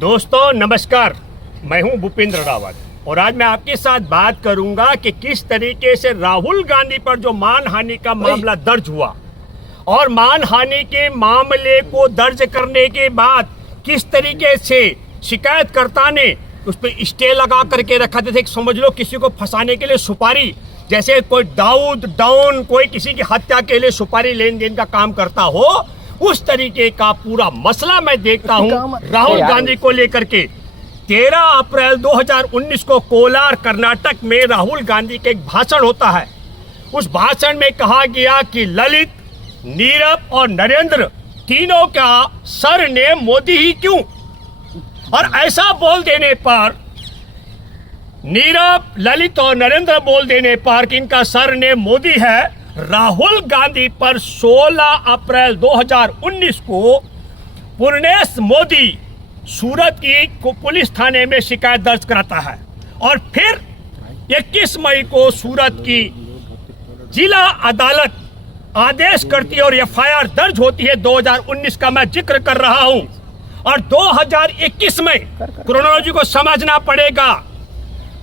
दोस्तों नमस्कार, मैं हूं भूपेंद्र रावत और आज मैं आपके साथ बात करूंगा कि किस तरीके से राहुल गांधी पर जो मानहानि का मामला दर्ज हुआ और मानहानि के मामले को दर्ज करने के बाद किस तरीके से शिकायतकर्ता ने उस पर स्टे लगा करके रखा था। समझ लो किसी को फंसाने के लिए सुपारी, जैसे कोई दाऊद डाउन कोई किसी की हत्या के लिए सुपारी लेन देन का काम करता हो, उस तरीके का पूरा मसला मैं देखता हूं राहुल गांधी को लेकर के। 13 अप्रैल 2019 को कोलार कर्नाटक में राहुल गांधी का एक भाषण होता है। उस भाषण में कहा गया कि ललित, नीरव और नरेंद्र तीनों का सरनेम मोदी ही क्यों। और ऐसा बोल देने पर, नीरव, ललित और नरेंद्र बोल देने पर कि इनका सरनेम मोदी है, राहुल गांधी पर 16 अप्रैल 2019 को पूर्णेश मोदी सूरत की पुलिस थाने में शिकायत दर्ज कराता है और फिर 21 मई को सूरत की जिला अदालत आदेश करती है और एफआईआर दर्ज होती है। 2019 का मैं जिक्र कर रहा हूं और 2021 में क्रोनोलॉजी को समझना पड़ेगा।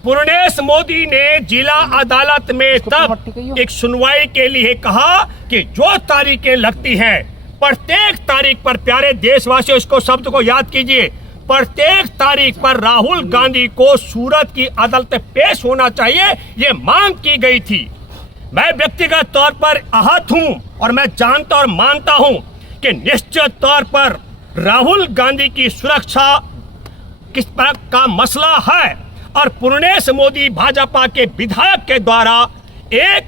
पूर्णेश मोदी ने जिला अदालत में तब एक सुनवाई के लिए कहा कि जो तारीखें लगती हैं, प्रत्येक तारीख पर, प्यारे देशवासियों इसको शब्द को याद कीजिए, प्रत्येक तारीख पर राहुल गांधी को सूरत की अदालत में पेश होना चाहिए, ये मांग की गई थी। मैं व्यक्तिगत तौर पर आहत हूं और मैं जानता और मानता हूं कि निश्चित तौर पर राहुल गांधी की सुरक्षा किस तरह का मसला है और पूर्णेश मोदी भाजपा के विधायक के द्वारा एक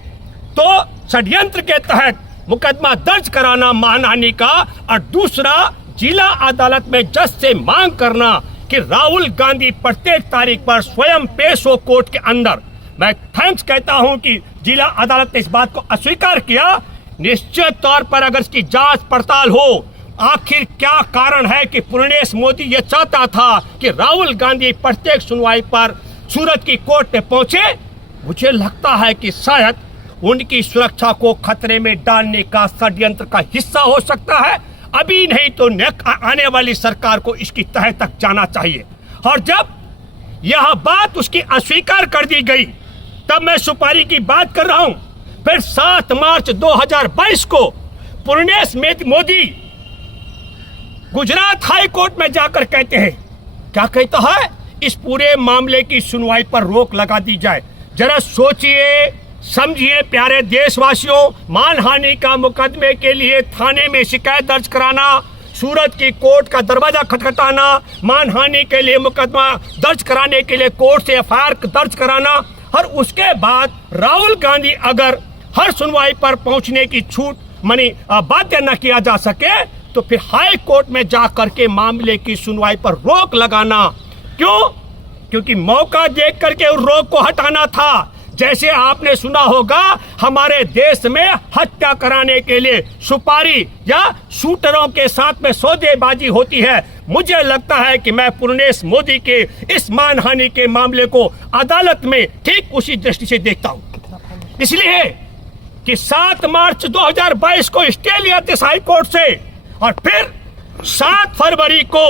तो षड्यंत्र के तहत मुकदमा दर्ज कराना मानहानि का और दूसरा जिला अदालत में जज से मांग करना कि राहुल गांधी प्रत्येक तारीख पर स्वयं पेश हो कोर्ट के अंदर। मैं थैंक्स कहता हूं कि जिला अदालत ने इस बात को अस्वीकार किया। निश्चित तौर पर अगर इसकी जांच पड़ताल हो, आखिर क्या कारण है कि पूर्णेश मोदी ये चाहता था कि राहुल गांधी प्रत्येक सुनवाई पर सूरत की कोर्ट में पहुंचे, मुझे लगता है कि शायद उनकी सुरक्षा को खतरे में डालने का षड्यंत्र का हिस्सा हो सकता है। अभी नहीं तो आने वाली सरकार को इसकी तह तक जाना चाहिए। और जब यह बात उसकी अस्वीकार कर दी गई तब मैं सुपारी की बात कर रहा हूं। फिर 7 मार्च 2022 को पूर्णेश मोदी गुजरात हाई कोर्ट में जाकर कहते हैं, क्या कहता है, इस पूरे मामले की सुनवाई पर रोक लगा दी जाए। जरा सोचिए समझिए प्यारे देशवासियों, मानहानि का मुकदमे के लिए थाने में शिकायत दर्ज कराना, सूरत की कोर्ट का दरवाजा खटखटाना, मानहानि के लिए मुकदमा दर्ज कराने के लिए कोर्ट से एफआईआर दर्ज कराना और उसके बाद राहुल गांधी अगर हर सुनवाई पर पहुंचने की छूट बाध्य न किया जा सके तो फिर हाई कोर्ट में जाकर के मामले की सुनवाई पर रोक लगाना। क्यों? क्योंकि मौका देख करके उस रोक को हटाना था। जैसे आपने सुना होगा हमारे देश में हत्या कराने के लिए सुपारी या शूटरों के साथ में सौदेबाजी होती है। मुझे लगता है कि मैं पूर्णेश मोदी के इस मानहानि के मामले को अदालत में ठीक उसी दृष्टि से देखता हूं। इसलिए कि 7 मार्च 2022 को स्टे लिया था हाई कोर्ट से और फिर 7 फरवरी को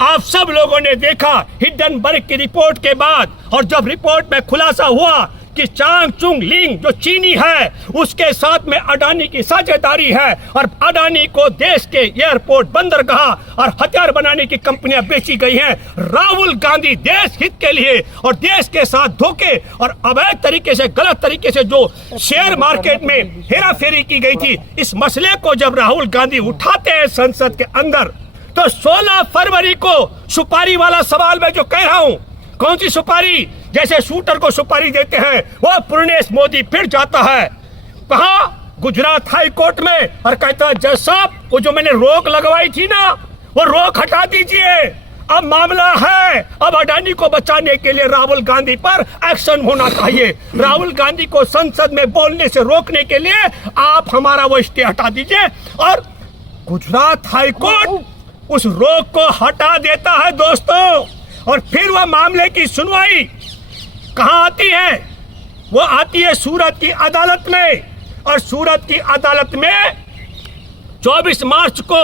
आप सब लोगों ने देखा हिंडनबर्ग की रिपोर्ट के बाद, और जब रिपोर्ट में खुलासा हुआ कि चांग चुंग लिंग जो चीनी है उसके साथ में अडानी की साझेदारी है और अडानी को देश के एयरपोर्ट, बंदरगाह और हथियार बनाने की कंपनियां बेची गई हैं। राहुल गांधी देश हित के लिए और देश के साथ धोखे और अवैध तरीके से, गलत तरीके से जो शेयर मार्केट में हेराफेरी की गई थी, इस मसले को जब राहुल गांधी उठाते हैं संसद के अंदर तो 16 फरवरी को सुपारी वाला सवाल मैं जो कह रहा हूं, कौन सी सुपारी, जैसे शूटर को सुपारी देते हैं, वो पूर्णेश मोदी फिर जाता है कहा गुजरात हाई कोर्ट में और कहता है जज साहब वो जो मैंने रोक लगवाई थी ना वो रोक हटा दीजिए, अब मामला है, अब अडानी को बचाने के लिए राहुल गांधी पर एक्शन होना चाहिए। राहुल गांधी को संसद में बोलने से रोकने के लिए आप हमारा वो स्टे हटा दीजिए और गुजरात हाई कोर्ट उस रोक को हटा देता है दोस्तों। और फिर वह मामले की सुनवाई कहां आती है, वो आती है सूरत की अदालत में और सूरत की अदालत में 24 मार्च को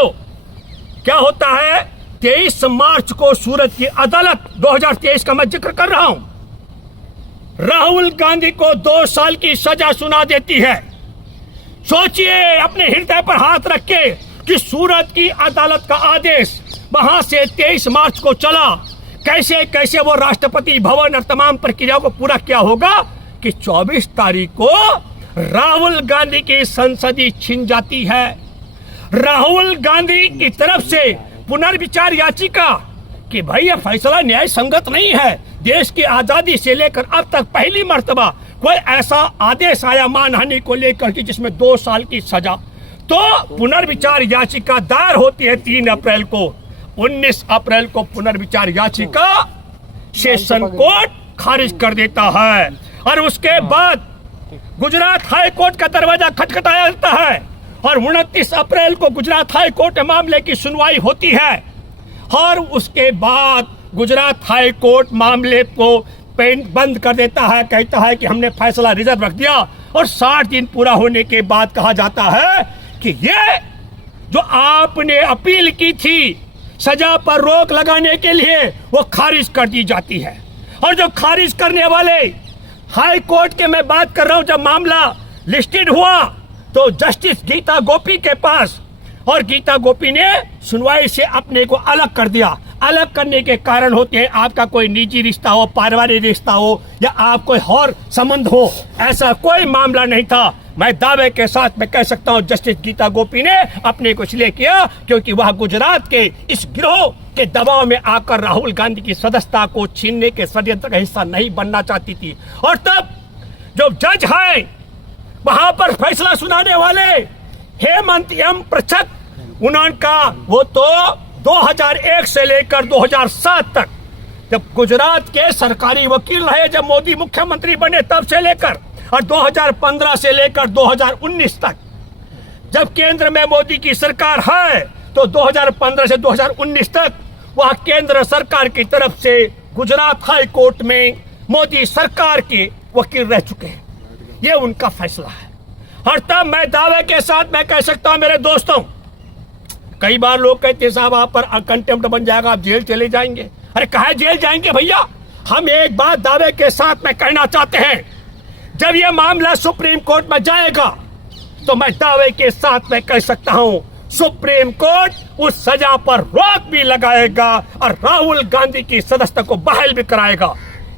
क्या होता है 23 मार्च को सूरत की अदालत 2023 का मैं जिक्र कर रहा हूं, राहुल गांधी को 2 साल की सजा सुना देती है। सोचिए अपने हृदय पर हाथ रख के कि सूरत की अदालत का आदेश वहां से 23 मार्च को चला, कैसे कैसे वो राष्ट्रपति भवन और तमाम प्रक्रियाओं को पूरा किया होगा कि 24 तारीख को राहुल गांधी की संसदीय छीन जाती है। राहुल गांधी की तरफ से पुनर्विचार याचिका कि भाई यह फैसला न्याय संगत नहीं है, देश की आजादी से लेकर अब तक पहली मर्तबा कोई ऐसा आदेश आया मानहानि को लेकर कि जिसमें 2 साल की सजा। तो पुनर्विचार याचिका दायर होती है 3 अप्रैल को। 19 अप्रैल को पुनर्विचार याचिका सेशन कोर्ट खारिज कर देता है और उसके बाद गुजरात हाई कोर्ट का दरवाजा खटखटाया जाता है और 29 अप्रैल को गुजरात हाई कोर्ट मामले की सुनवाई होती है और उसके बाद गुजरात हाई कोर्ट मामले को बंद कर देता है, कहता है कि हमने फैसला रिजर्व रख दिया और 60 दिन पूरा होने के बाद कहा जाता है कि ये जो आपने अपील की थी सजा पर रोक लगाने के लिए वो खारिज कर दी जाती है। और जो खारिज करने वाले हाई कोर्ट के मैं बात कर रहा हूं, जब मामला लिस्टेड हुआ तो जस्टिस गीता गोपी के पास, और गीता गोपी ने सुनवाई से अपने को अलग कर दिया। अलग करने के कारण होते हैं आपका कोई निजी रिश्ता हो, पारिवारिक रिश्ता हो या आप कोई और संबंध हो, ऐसा कोई मामला नहीं था। मैं दावे के साथ मैं कह सकता हूं जस्टिस गीता गोपी ने अपने को इसलिए किया क्योंकि वह गुजरात के इस गिरोह के दबाव में आकर राहुल गांधी की सदस्यता को छीनने के षड्यंत्र का हिस्सा नहीं बनना चाहती थी। और तब जो जज है वहां पर फैसला सुनाने वाले हेमंत एम प्रचक, उनका वो तो 2001 से लेकर 2007 तक जब गुजरात के सरकारी वकील रहे, जब मोदी मुख्यमंत्री बने तब से लेकर, और 2015 से लेकर 2019 तक जब केंद्र में मोदी की सरकार है तो 2015 से 2019 तक वह केंद्र सरकार की तरफ से गुजरात हाई कोर्ट में मोदी सरकार के वकील रह चुके हैं। ये उनका फैसला है। और तब मैं दावे के साथ मैं कह सकता हूं मेरे दोस्तों, कई बार लोग कहते हैं साहब आप पर कंटेम्प्ट बन जाएगा, आप जेल चले जाएंगे। अरे कहाँ जेल जाएंगे भैया? हम एक बात दावे के साथ में कहना चाहते हैं, जब यह मामला सुप्रीम कोर्ट में जाएगा तो मैं दावे के साथ में कह सकता हूं सुप्रीम कोर्ट उस सजा पर रोक भी लगाएगा और राहुल गांधी की सदस्यता को बहाल भी कराएगा।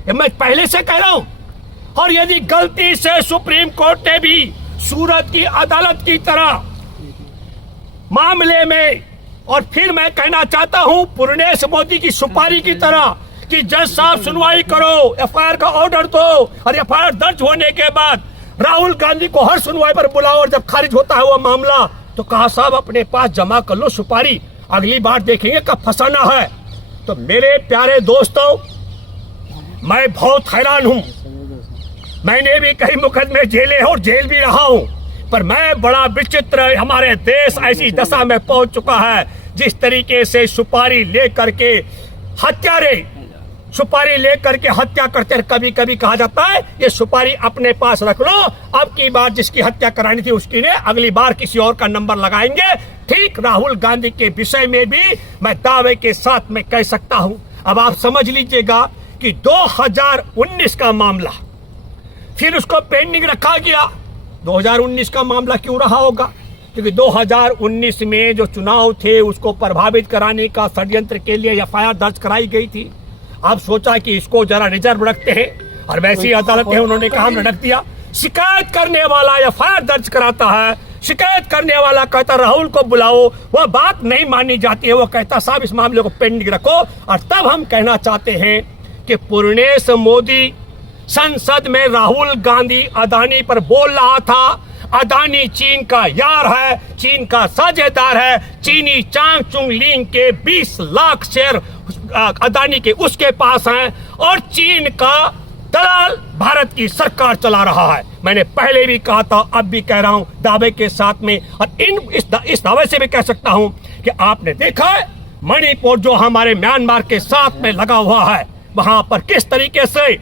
ये मैं पहले से कह रहा हूं। और यदि गलती से सुप्रीम कोर्ट ने भी सूरत की अदालत की तरह मामले में, और फिर मैं कहना चाहता हूं पूर्णेश मोदी की सुपारी की तरह कि जज साहब सुनवाई करो, एफआईआर का ऑर्डर दो, और एफआईआर दर्ज होने के बाद राहुल गांधी को हर सुनवाई पर बुलाओ और जब खारिज होता है वो मामला तो कहा साहब अपने पास जमा कर लो सुपारी, अगली बार देखेंगे कब फंसाना है। तो मेरे प्यारे दोस्तों, मैं बहुत हैरान हूं। मैंने भी कई मुकदमे झेले और जेल भी रहा हूं, पर मैं बड़ा विचित्र, हमारे देश ऐसी दशा में पहुंच चुका है जिस तरीके से सुपारी लेकर के हत्यारे सुपारी लेकर के हत्या करते हैं। कभी कभी कहा जाता है ये सुपारी अपने पास रख लो, अब की बार जिसकी हत्या करानी थी उसकी ने, अगली बार किसी और का नंबर लगाएंगे। ठीक राहुल गांधी के विषय में भी मैं दावे के साथ में कह सकता हूं। अब आप समझ लीजिएगा कि 2019 का मामला फिर उसको पेंडिंग रखा गया। 2019 का मामला क्यों रहा होगा? क्योंकि 2019 में जो चुनाव थे उसको प्रभावित कराने का षड्यंत्र के लिए एफआईआर दर्ज कराई गई थी। अब सोचा कि इसको जरा रिजर्व रखते हैं और वैसी अदालत है उन्होंने कहा हमने रख दिया। शिकायत करने वाला एफआईआर दर्ज कराता है, शिकायत करने वाला कहता राहुल को बुलाओ, वह बात नहीं मानी जाती है, वो कहता साहब इस मामले को पेंडिंग रखो। और तब हम कहना चाहते हैं कि पूर्णेश मोदी संसद में राहुल गांधी अदानी पर बोल रहा था, अदानी चीन का यार है, चीन का साझेदार है, चीनी चांग चुंग लिंग के 20 लाख शेयर अदानी के उसके पास हैं और चीन का दलाल भारत की सरकार चला रहा है। मैंने पहले भी कहा था, अब भी कह रहा हूं दावे के साथ में, और इस दावे से भी कह सकता हूं कि आपने देखा है मणिपुर जो हमारे म्यांमार के साथ में लगा हुआ है, वहां पर किस तरीके से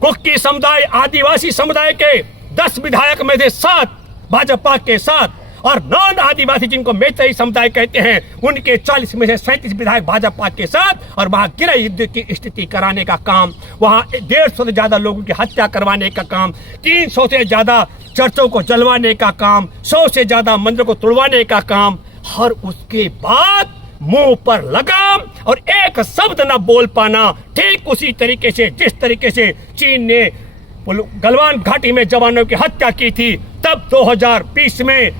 कुकी समुदाय, आदिवासी समुदाय के 10 विधायक में से 7 भाजपा के साथ और नॉन आदिवासी जिनको मैतेई समुदाय कहते हैं, उनके 40 में से 37 विधायक भाजपा के साथ, और वहां गृह युद्ध की स्थिति कराने का काम, वहां 150 से ज्यादा लोगों की हत्या करवाने का काम, 300 से ज्यादा चर्चों को जलवाने का काम, 100 से ज्यादा मंदिरों को तोड़वाने का काम, और उसके बाद मुंह पर लगाम और एक शब्द न बोल पाना। ठीक उसी तरीके से जिस तरीके से चीन ने गलवान घाटी में जवानों की हत्या की थी, तब 2020 में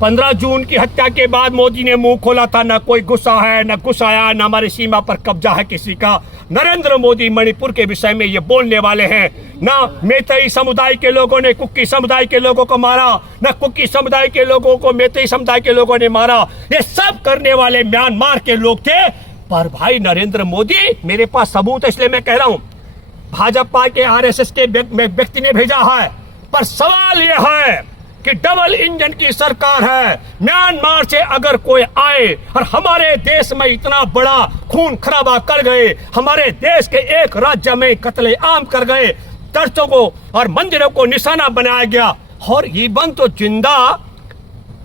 15 जून की हत्या के बाद मोदी ने मुंह खोला था, न कोई गुस्सा है, न गुस्साया, न हमारी सीमा पर कब्जा है किसी का। नरेंद्र मोदी मणिपुर के विषय में ये बोलने वाले हैं, न मैतेई समुदाय के लोगों ने कुकी समुदाय के लोगों को मारा, न कुकी समुदाय के लोगों को मैतेई समुदाय के लोगों ने मारा। ये सब करने वाले म्यांमार के लोग थे। पर भाई नरेंद्र मोदी, मेरे पास सबूत है इसलिए मैं कह रहा हूं, भाजपा के आरएसएस के व्यक्ति ने भेजा है, पर सवाल यह है कि डबल इंजन की सरकार है। म्यांमार से अगर कोई आए और हमारे देश में इतना बड़ा खून खराबा कर गए, हमारे देश के एक राज्य में कत्ले आम कर गए, चर्चों को और मंदिरों को निशाना बनाया गया, और इवन तो जिंदा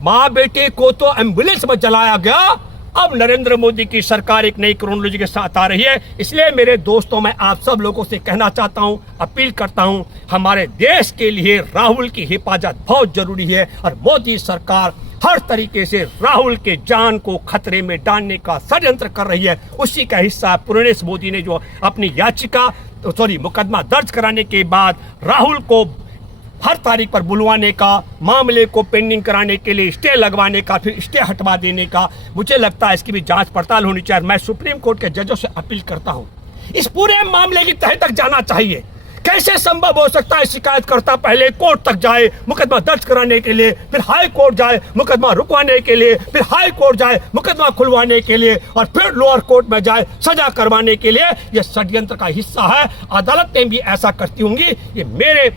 माँ बेटे को तो एम्बुलेंस में जलाया गया। अब नरेंद्र मोदी की सरकार एक नई क्रोनोलॉजी के साथ आ रही है। इसलिए मेरे दोस्तों, मैं आप सब लोगों से कहना चाहता हूं, अपील करता हूं, हमारे देश के लिए राहुल की हिफाजत बहुत जरूरी है, और मोदी सरकार हर तरीके से राहुल के जान को खतरे में डालने का षड्यंत्र कर रही है। उसी का हिस्सा पुरनेश मोदी ने जो अपनी मुकदमा दर्ज कराने के बाद राहुल को हर तारीख पर बुलवाने का, मामले को पेंडिंग कराने के लिए स्टे लगवाने का, फिर स्टे हटवा देने का, मुझे लगता है इसकी भी जांच पड़ताल होनी चाहिए। मैं सुप्रीम कोर्ट के जजों से अपील करता हूं, इस पूरे मामले की तह तक जाना चाहिए। कैसे संभव हो सकता है शिकायतकर्ता पहले कोर्ट तक जाए मुकदमा दर्ज कराने के लिए, फिर हाई कोर्ट जाए मुकदमा रुकवाने के लिए, फिर हाई कोर्ट जाए मुकदमा खुलवाने के लिए, और फिर लोअर कोर्ट में जाए सजा करवाने के लिए? यह षड्यंत्र का हिस्सा है। अदालतें भी ऐसा करती होंगी। ये मेरे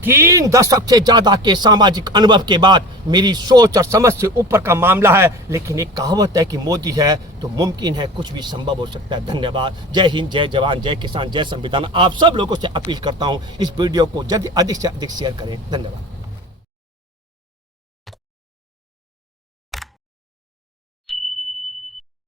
3 दशक से ज्यादा के सामाजिक अनुभव के बाद मेरी सोच और समझ से ऊपर का मामला है। लेकिन एक कहावत है कि मोदी है तो मुमकिन है कुछ भी संभव हो सकता है। धन्यवाद। जय हिंद, जय जवान, जय किसान, जय संविधान। आप सब लोगों से अपील करता हूं, इस वीडियो को जल्दी अधिक से अधिक शेयर करें। धन्यवाद।